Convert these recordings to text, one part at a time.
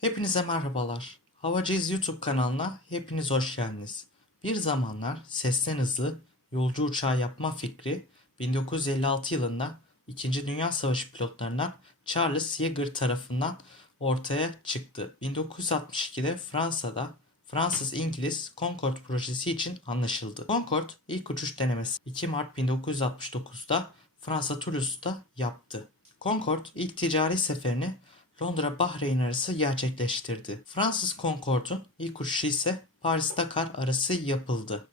Hepinize merhabalar. Havacıyız YouTube kanalına hepiniz hoş geldiniz. Bir zamanlar sesten hızlı yolcu uçağı yapma fikri 1956 yılında 2. Dünya Savaşı pilotlarından Charles Yeager tarafından ortaya çıktı. 1962'de Fransa'da Fransız-İngiliz Concorde projesi için anlaşıldı. Concorde ilk uçuş denemesi 2 Mart 1969'da Fransa Toulouse'da yaptı. Concorde ilk ticari seferini Londra-Bahreyn arası gerçekleştirdi. Fransız Concorde'un ilk uçuşu ise Paris-Dakar arası yapıldı.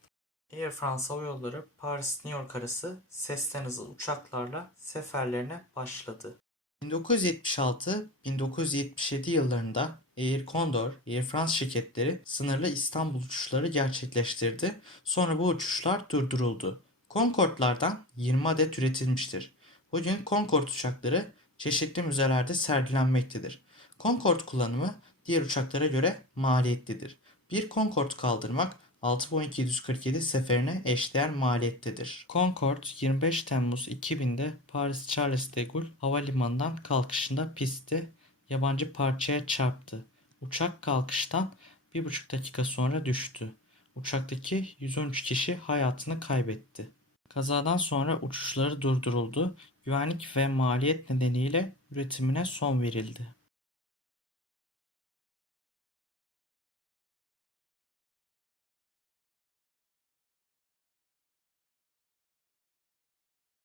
Air France Hava Yolları Paris-New York arası sesten hızlı uçaklarla seferlerine başladı. 1976-1977 yıllarında Air Condor, Air France şirketleri sınırlı İstanbul uçuşları gerçekleştirdi. Sonra bu uçuşlar durduruldu. Concorde'lardan 20 adet üretilmiştir. Bugün Concorde uçakları çeşitli müzelerde sergilenmektedir. Concorde kullanımı diğer uçaklara göre maliyetlidir. Bir Concorde kaldırmak 6 Boeing 747 seferine eşdeğer maliyettedir. Concorde 25 Temmuz 2000'de Paris Charles de Gaulle havalimanından kalkışında pistte yabancı parçaya çarptı. Uçak kalkıştan 1,5 dakika sonra düştü. Uçaktaki 113 kişi hayatını kaybetti. Kazadan sonra uçuşları durduruldu. Güvenlik ve maliyet nedeniyle üretimine son verildi.